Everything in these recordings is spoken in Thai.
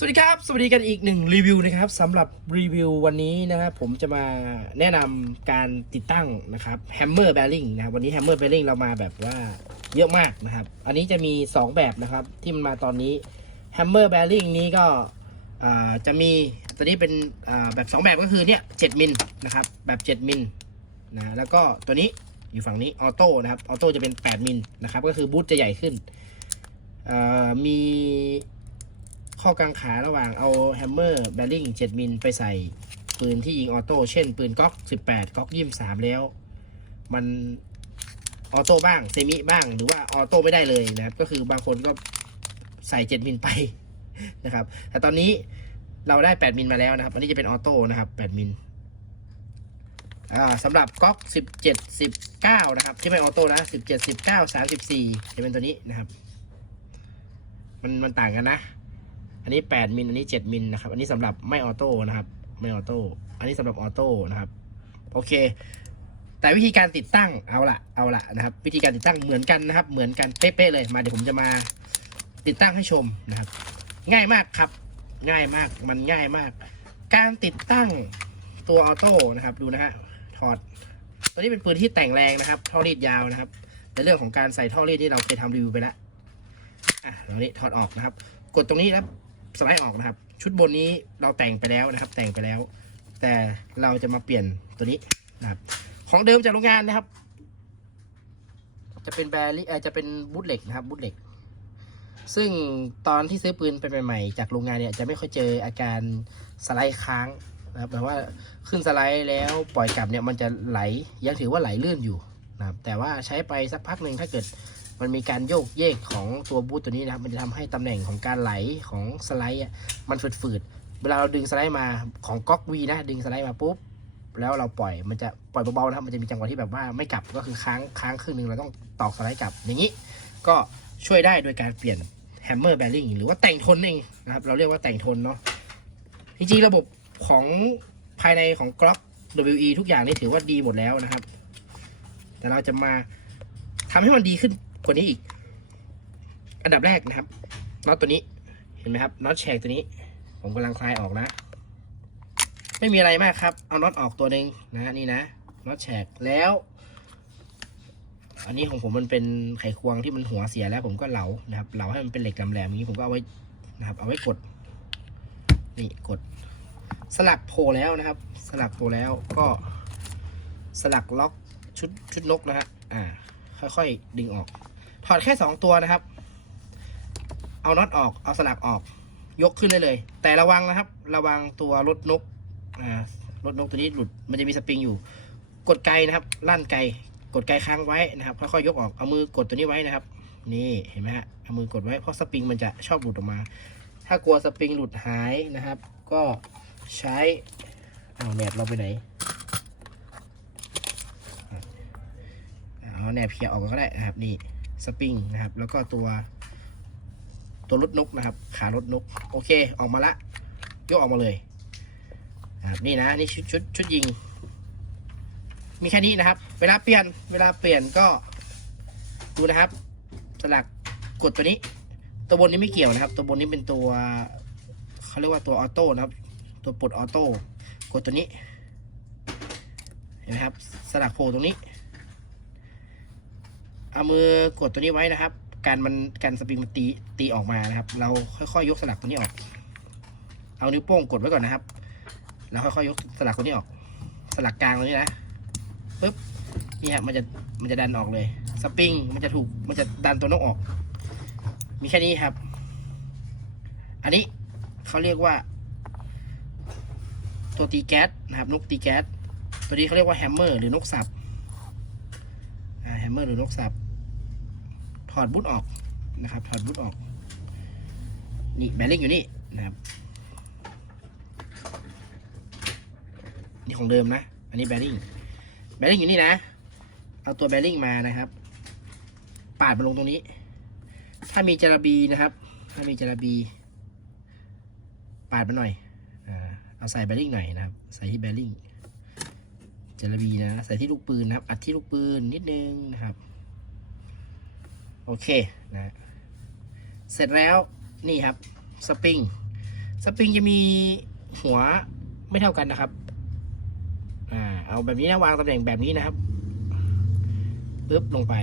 สวัสดีครับสวัสดีกันอีกหนึ่งรีวิวนะครับสำหรับรีวิววันนี้นะครับผมจะมาแนะนำการติดตั้งนะครับแฮมเมอร์แบริ่งนะครับวันนี้แฮมเมอร์แบริ่งเรามาแบบว่าเยอะมากนะครับอันนี้จะมี2แบบนะครับที่มันมาตอนนี้แฮมเมอร์แบริ่งนี้ก็จะมีตัวนี้เป็นแบบ2แบบก็คือเนี่ย7มิลนะครับแบบ7มิลนะแล้วก็ตัวนี้อยู่ฝั่งนี้ออโต้นะครับออโต้จะเป็น8มิลนะครับก็คือบูทจะใหญ่ขึ้นมีข้อกังขาระหว่างเอาแฮมเมอร์แบริ่ง7มิลไปใส่ปืนที่ยิงออโต้เช่นปืนก๊อก18ก๊อก23แล้วมันออโต้บ้างเซมิบ้างหรือว่าออโต้ไม่ได้เลยนะครับก็คือบางคนก็ใส่7มิลไปนะครับแต่ตอนนี้เราได้8มิลมาแล้วนะครับอันนี้จะเป็นออโต้นะครับ8มิลสำหรับก๊อก17 19นะครับที่ไม่ออโต้นะ17 19 34จะเป็นตัวนี้นะครับมันต่างกันนะอันนี้8มิลอันนี้7มิลนะครับอันนี้สำหรับไม่ออโต้นะครับไม่ออโต้อันนี้สำหรับออโต้นะครับโอเคแต่วิธีการติดตั้งเอาละนะครับวิธีการติดตั้งเหมือนกันนะครับเหมือนกันเป๊ะๆเลยมาเดี๋ยวผมจะมาติดตั้งให้ชมนะครับง่ายมากครับง่ายมากมันง่ายมากการติดตั้งตัวออโต้นะครับดูนะฮะถอดตัวนี้เป็นปืนที่แต่งแรงนะครับท่อรีดยาวนะครับในเรื่องของการใส่ท่อรีดที่เราเคยทำรีวิวไปแล้วตรงนี้ถอดออกนะครับกดตรงนี้แล้วสไลด์ออกนะครับชุดบนนี้เราแต่งไปแล้วนะครับแต่งไปแล้วแต่เราจะมาเปลี่ยนตัวนี้นะครับของเดิมจากโรงงานนะครับจะเป็นแบรี่จะเป็นบูทเหล็กนะครับบูทเหล็กซึ่งตอนที่ซื้อปืนไปใหม่ๆจากโรงงานเนี่ยจะไม่ค่อยเจออาการสไลด์ค้างนะครับแต่ว่าขึ้นสไลด์แล้วปล่อยกลับเนี่ยมันจะไหลยังถือว่าไหลลื่นอยู่นะครับแต่ว่าใช้ไปสักพักหนึ่งถ้าเกิดมันมีการโยกเยกของตัวบูทตัวนี้นะครับมันจะทำให้ตำแหน่งของการไหลของสไลด์มันฝืดๆเวลาเราดึงสไลด์มาของก๊อกวีนะดึงสไลด์มาปุ๊บแล้วเราปล่อยมันจะปล่อยเบาๆนะครับมันจะมีจังหวะที่แบบว่าไม่กลับก็คือค้างครึ่งนึงเราต้องตอกสไลด์กลับอย่างนี้ก็ช่วยได้โดยการเปลี่ยนแฮมเมอร์แบริ่งหรือว่าแต่งทนเองนะครับเราเรียกว่าแต่งทนเนาะจริงๆระบบของภายในของ Glock WE ทุกอย่างนี่ถือว่าดีหมดแล้วนะครับแต่เราจะมาทำให้มันดีขึ้นกว่านี้อีกอันดับแรกนะครับน็อตตัวนี้เห็นไหมครับน็อตแฉกตัวนี้ผมกำลังคลายออกนะไม่มีอะไรมากครับเอาน็อตออกตัวหนึ่งนะนี่นะน็อตแฉกแล้วอันนี้ของผมมันเป็นไขควงที่มันหัวเสียแล้วผมก็เหลานะครับเหลาให้มันเป็นเหล็กแหลมๆอย่างนี้ผมก็เอาไว้นะครับเอาไว้กดนี่กดสลักโผล่แล้วนะครับสลักโผล่แล้วก็สลักล็อกชุดนกนะฮะค่อยๆดึงออกถอดแค่2ตัวนะครับเอาน็อตออกเอาสลักออกยกขึ้นได้เลยแต่ระวังนะครับระวังตัวรถนกรถนกตัวนี้หลุดมันจะมีสปริงอยู่กดไกนะครับลั่นไกกดไกค้างไว้นะครับค่อยๆยกออกเอามือกดตัวนี้ไว้นะครับนี่เห็นไหมฮะเอามือกดไว้เพราะสปริงมันจะชอบหลุดออกมาถ้ากลัวสปริงหลุดหายนะครับก็ใช้แหนบเราไปไหนเอาแหนบเขี่ยออกก็ได้นะครับนี่สปริงนะครับแล้วก็ตัวรถนกนะครับขารถนกโอเคออกมาละยกออกมาเลยนี่นะนี่ชุดยิงมีแค่นี้นะครับเวลาเปลี่ยนก็ดูนะครับสลักกดตัวนี้ตัวบนนี้ไม่เกี่ยวนะครับตัวบนนี้เป็นตัวเขาเรียกว่าตัวออโต้นะครับตัวปลดออโต้กดตัวนี้เห็นไหมครับสลักโผล่ตรงนี้เอามือกดตัวนี้ไว้นะครับการสปริงมันตีออกมานะครับเราค่อยๆยกสลักตัวนี้ออกเอานิ้วโป้งกดไว้ก่อนนะครับแล้วค่อยๆยกสลักตัวนี้ออกสลักกลางตัวนี้นะปึ๊บนี่ฮะมันจะดันออกเลยสปริงมันจะดันตัวนกออกมีแค่นี้ครับอันนี้เขาเรียกว่าตัวตีแก๊สนะครับนกตีแก๊สตัวนี้เขาเรียกว่าแฮมเมอร์หรือนกสับแฮมเมอร์หรือนกสับถอดบูทออกนะครับถอดบูทออกนี่แบริ่งอยู่นี่นะครับนี่ของเดิมนะอันนี้แบริ่งอยู่นี่นะเอาตัวแบริ่งมานะครับปาดมาลงตรงนี้ถ้ามีจาระบีนะครับถ้ามีจาระบีปาดมาหน่อยเอาใส่แบริ่งหน่อยนะครับใส่ที่แบริ่งจาระบีนะใส่ที่ลูกปืนนะครับอัดที่ลูกปืนนิดนึงนะครับโอเคนะเสร็จแล้วนี่ครับสปริง สปริงจะมีหัวไม่เท่ากันนะครับเอาแบบนี้นะวางตำแหน่งแบบนี้นะครับปึ๊บลงไป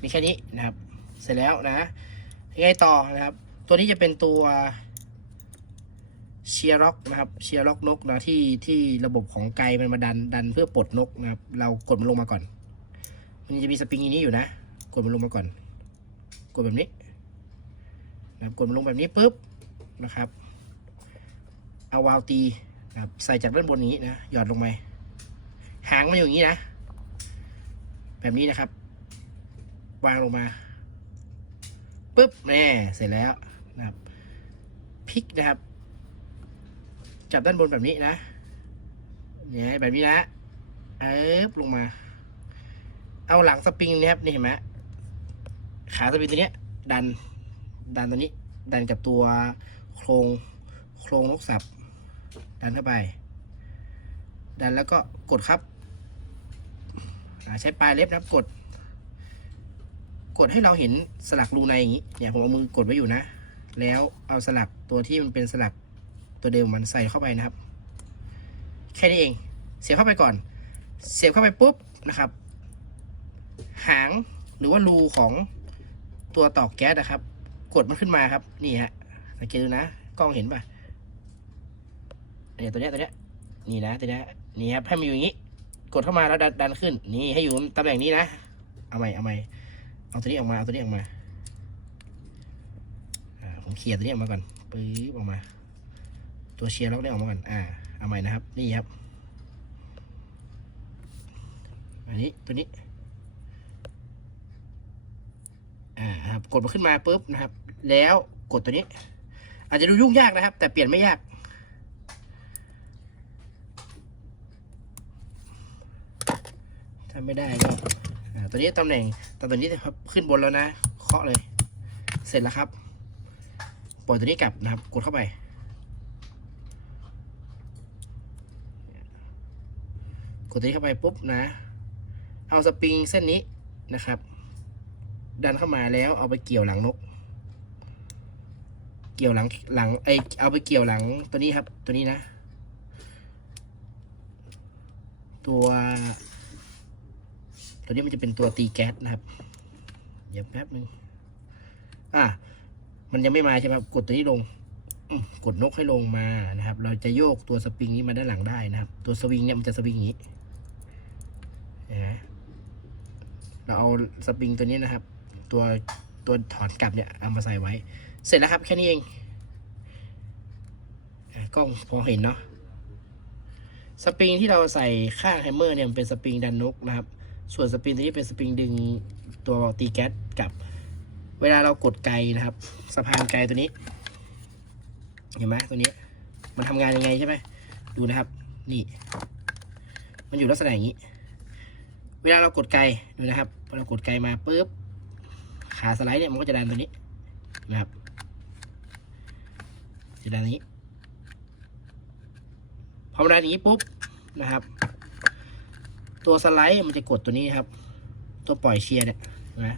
นี่แค่นี้นะครับเสร็จแล้วนะยังไงต่อนะครับตัวนี้จะเป็นตัวเชียร์ล็อกนะครับเชียร์ล็อกนกนะที่ระบบของไกมันมาดันเพื่อปลดนกนะครับเรากดมันลงมาก่อนมันจะมีสปริงนี้อยู่นะกดมันลงมาก่อนกดแบบนี้นะครับกดมันลงแบบนี้ปุ๊บนะครับเอาวาล์วตีนะครับใส่จากด้านบนนี้นะหยอดลงไปหางมันอยู่อย่างนี้นะแบบนี้นะครับวางลงมาปุ๊บนี่เสร็จแล้วนะครับพลิกนะครับจับด้านบนแบบนี้นะเนี่ยแบบนี้นะลงมาเอาหลังสปริงเนี่ยครับนี่เห็นไหมขาสปริงตัวเนี้ยดันตัวนี้ดันกับตัวโครงนกสับดันเข้าไปดันแล้วก็กดครับใช้ปลายเล็บนะครับกดให้เราเห็นสลักรูในอย่างนี้เนี่ยผมเอามือกดไว้อยู่นะแล้วเอาสลักตัวที่มันเป็นสลักตัวเดิมมันใส่เข้าไปนะครับแค่นี้เองเสียบเข้าไปก่อนเสียบเข้าไปปุ๊บนะครับหางหรือว่ารูของตัวตอกแก๊สนะครับกดมันขึ้นมาครับนี่ฮะสังเกตดูนะกล้องเห็นป่ะเนี่ยตัวเนี้ยนี่นะตัวเนี้ยนี่ครับให้มันอยู่อย่างนี้กดเข้ามาแล้วดันขึ้นนี่ให้อยู่ตำแหน่งนี้นะเอาใหม่เอาตัวนี้ออกมาผมเคลียร์ตัวนี้ออกมาก่อนปึ๊บออกมาตัวเชียร์ล็อกได้ออกมาก่อนเอาใหม่นะครับนี่ครับอันนี้ตัวนี้ครับกดมันขึ้นมาปุ๊บนะครับแล้วกดตัวนี้อาจจะดูยุ่งยากนะครับแต่เปลี่ยนไม่ยากทำไม่ได้ก็ตัวนี้ตำแหน่งตัวนี้ขึ้นบนแล้วนะเคาะเลยเสร็จแล้วครับปล่อยตัวนี้กลับนะครับกดเข้าไปกดตัวนี้เข้าไปปุ๊บนะเอาสปริงเส้นนี้นะครับดันเข้ามาแล้วเอาไปเกี่ยวหลังนกเกี่ยวหลังเอาไปเกี่ยวหลังตัวนี้ครับตัวนี้นะตัวนี้มันจะเป็นตัวตีแก๊สนะครับเดี๋ยวแป๊บนึงมันยังไม่มาใช่ไหมกดตัวนี้ลงกดนกให้ลงมานะครับเราจะโยกตัวสปริงนี้มาด้านหลังได้นะครับตัวสวิงเนี่ยมันจะสวิงอย่างนี้เราเอาสปริงตัวนี้นะครับตัวถอนกลับเนี่ยเอามาใส่ไว้เสร็จแล้วครับแค่นี้เองกล้องพอเห็นเนาะสปริงที่เราใส่ข้างแฮมเมอร์เนี่ยมันเป็นสปริงดันนกนะครับส่วนสปริงตัวนี้เป็นสปริงดึงตัวตีแก๊สกับเวลาเรากดไกนะครับสะพานไกตัวนี้เห็นไหมตัวนี้มันทำงานยังไงใช่ไหมดูนะครับนี่มันอยู่ลักษณะอย่างนี้เวลาเรากดไกดูนะครับเรากดไกมาปุ๊บขาสไลด์เนี่ยมันก็จะดันตัวนี้นะครับจะดันนี้พอมันดันอย่างนี้ปุ๊บนะครับตัวสไลด์มันจะกดตัวนี้ครับตัวปล่อยเชียร์เนี่ยนะ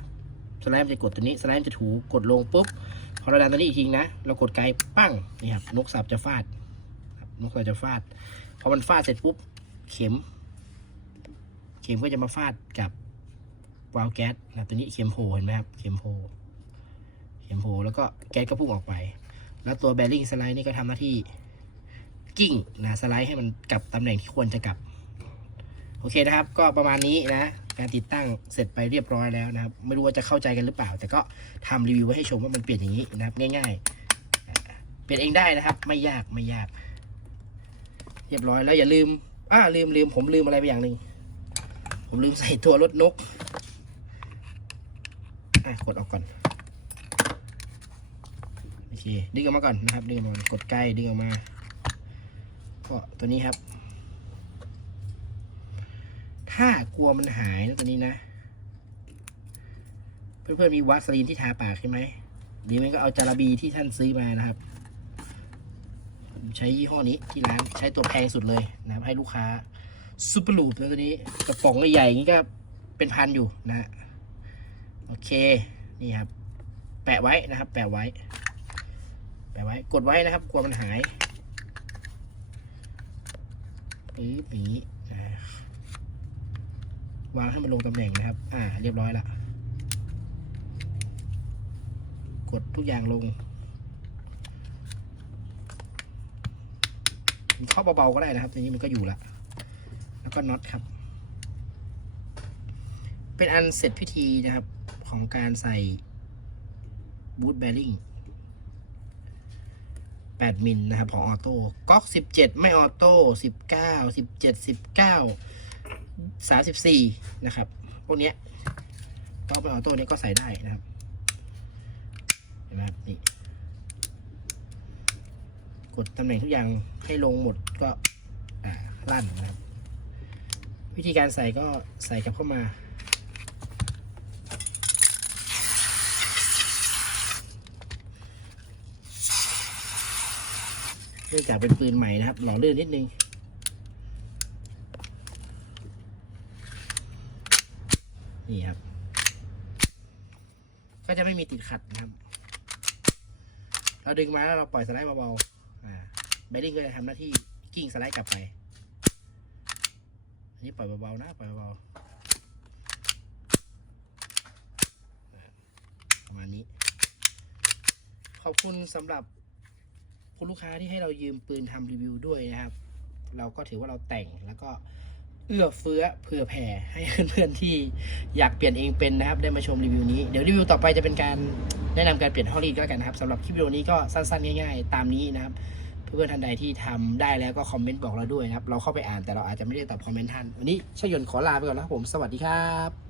สไลด์มันจะกดตัวนี้สไลด์มันจะถูกดลงปุ๊บพอเราดันตัวนี้อีกทีนะเรากดไกปั้งนี่ครับนกสับจะฟาดนกสับจะฟาดพอมันฟาดเสร็จปุ๊บเข็มก็จะมาฟาดกับวาล์วแก๊สนะตัวนี้เข็มโผล่เห็นไหมครับเข็มโผล่แล้วก็แก๊สก็พุ่งออกไปแล้วตัวแบริ่งสไลด์นี่ก็ทำหน้าที่กิ้งนะสไลด์ให้มันกลับตำแหน่งที่ควรจะกลับโอเคนะครับก็ประมาณนี้นะการติดตั้งเสร็จไปเรียบร้อยแล้วนะครับไม่รู้ว่าจะเข้าใจกันหรือเปล่าแต่ก็ทำรีวิวไว้ให้ชมว่ามันเปลี่ยนอย่างนี้นะครับง่ายๆเปลี่ยนเองได้นะครับไม่ยากเรียบร้อยแล้วอย่าลืมผมลืมอะไรไปอย่างหนึ่งผมลืมใส่ตัวรถนกกดออกก่อนโอเคดึงออกมาก่อนนะครับดึงออกมากดใกล้ดึงออกมาก็ตัวนี้ครับถ้ากลัวมันหายตัวนี้นะเพื่อนๆมีวัสลีนที่ทาปากใช่ไหมดีมันก็เอาจาระบีที่ท่านซื้อมานะครับใช้ยี่ห้อนี้ที่ร้านใช้ตัวแพงสุดเลยนะครับให้ลูกค้าซูเปอร์ลูปตัวนี้กระป๋องใหญ่ๆอย่างนี้ก็เป็นพันอยู่นะโอเคนี่ครับแปะไว้นะครับแปะไว้ แปะไว้กดไว้นะครับกลัวมันหายปึ๊บอย่างนี้วางให้มันลงตำแหน่งนะครับเรียบร้อยละกดทุกอย่างลงเข้าเบาๆก็ได้นะครับทีนี้มันก็อยู่ละแล้วก็น็อตครับเป็นอันเสร็จพิธีนะครับของการใส่บูทแบริ่ง8 มิลนะครับของออโต้ก๊อก17ไม่ออโต้19 17 19 34นะครับพวกเนี้ยก๊อกไม่ออโต้เนี้ยก็ใส่ได้นะครับเห็นไหมครับนี่กดตำแหน่งทุกอย่างให้ลงหมดก็ลั่นนะครับวิธีการใส่ก็ใส่กลับเข้ามาเนื่องจากเป็นปืนใหม่นะครับหล่อลื่นนิดนึงนี่ครับก็จะไม่มีติดขัดนะครับเราดึงมาแล้วเราปล่อยสไลด์เบาๆแบริ่งก็จะทำหน้าที่กิ้งสไลด์กลับไปอันนี้ปล่อยเบาๆนะปล่อยเบาๆประมาณนี้ขอบคุณสำหรับคุณลูกค้าที่ให้เรายืมปืนทำรีวิวด้วยนะครับเราก็ถือว่าเราแต่งแล้วก็เอื้อเฟื้อเผื่อแผ่ให้เพื่อนๆที่อยากเปลี่ยนเองเป็นนะครับได้มาชมรีวิวนี้เดี๋ยวรีวิวต่อไปจะเป็นการแนะนำการเปลี่ยนท่อรีดก็แล้วกันนะครับสำหรับคลิปวิดีโอนี้ก็สั้นๆง่ายๆตามนี้นะครับเพื่อนๆท่านใดที่ทำได้แล้วก็คอมเมนต์บอกเราด้วยนะครับเราเข้าไปอ่านแต่เราอาจจะไม่ได้ตอบคอมเมนต์ท่านวันนี้ช่างยนต์ขอลาไปก่อนนะครับผมสวัสดีครับ